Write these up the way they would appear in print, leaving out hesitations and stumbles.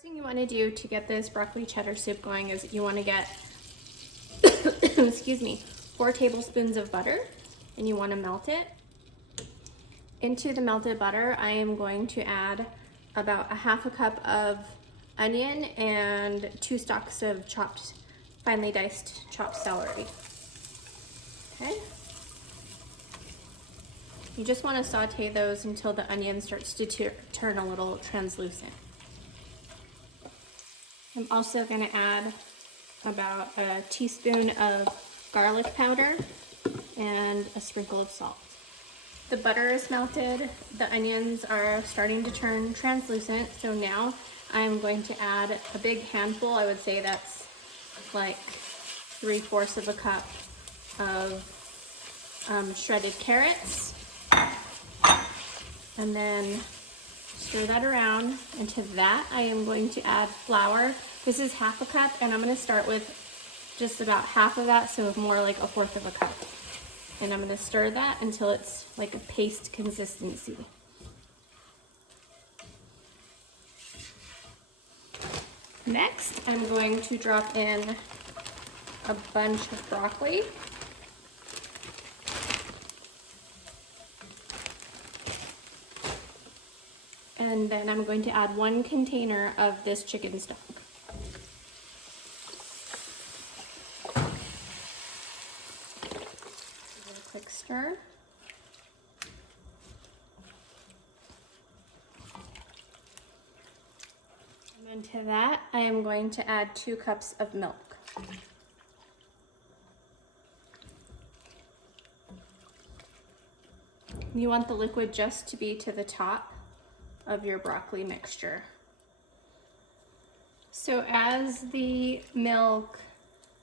First thing you want to do to get this broccoli cheddar soup going is you want to get, excuse me, 4 tablespoons of butter, and you want to melt it. Into the melted butter, I am going to add about a half a cup of onion and 2 stalks of finely diced chopped celery. Okay. You just want to saute those until the onion starts to turn a little translucent. I'm also going to add about a teaspoon of garlic powder and a sprinkle of salt. The butter is melted, the onions are starting to turn translucent, so now I'm going to add a big handful. I would say that's like 3/4 of a cup of shredded carrots, and then stir that around. And to that I am going to add flour. This is half a cup, and I'm going to start with just about half of that, so more like 1/4 of a cup. And I'm going to stir that until it's like a paste consistency. Next, I'm going to drop in a bunch of broccoli. And then I'm going to add 1 container of this chicken stock. Give it a quick stir. And then to that, I am going to add 2 cups of milk. You want the liquid just to be to the top of your broccoli mixture. So as the milk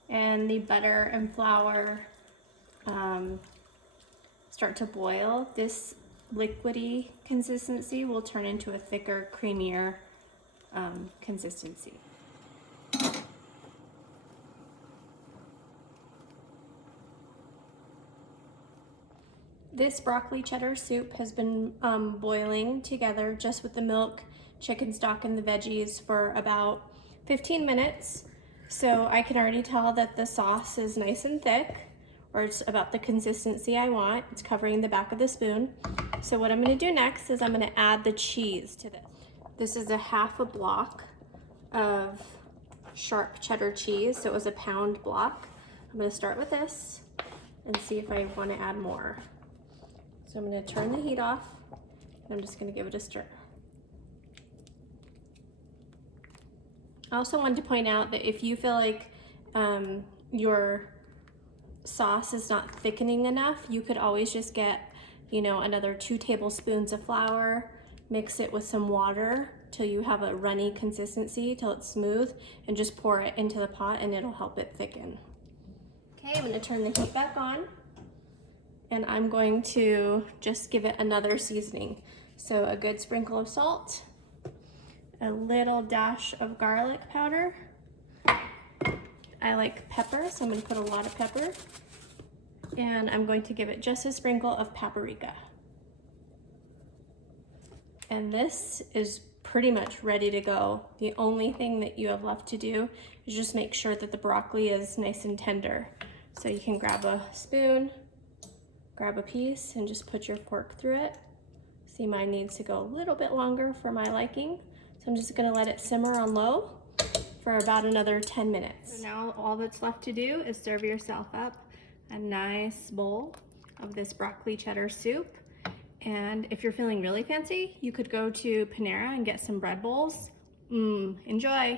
and the butter and flour start to boil, this liquidy consistency will turn into a thicker, creamier consistency. This broccoli cheddar soup has been boiling together just with the milk, chicken stock, and the veggies for about 15 minutes. So I can already tell that the sauce is nice and thick, or it's about the consistency I want. It's covering the back of the spoon. So what I'm going to do next is I'm going to add the cheese to this. This is a half a block of sharp cheddar cheese, so it was a pound block. I'm going to start with this and see if I want to add more. So I'm going to turn the heat off, and I'm just going to give it a stir. I also wanted to point out that if you feel like your sauce is not thickening enough, you could always just get, another 2 tablespoons of flour, mix it with some water till you have a runny consistency, till it's smooth, and just pour it into the pot and it'll help it thicken. Okay, I'm going to turn the heat back on, and I'm going to just give it another seasoning. So a good sprinkle of salt, a little dash of garlic powder. I like pepper, so I'm going to put a lot of pepper. And I'm going to give it just a sprinkle of paprika. And this is pretty much ready to go. The only thing that you have left to do is just make sure that the broccoli is nice and tender. So you can grab a spoon, grab a piece, and just put your fork through it. See, mine needs to go a little bit longer for my liking. So I'm just gonna let it simmer on low for about another 10 minutes. So now all that's left to do is serve yourself up a nice bowl of this broccoli cheddar soup. And if you're feeling really fancy, you could go to Panera and get some bread bowls. Enjoy.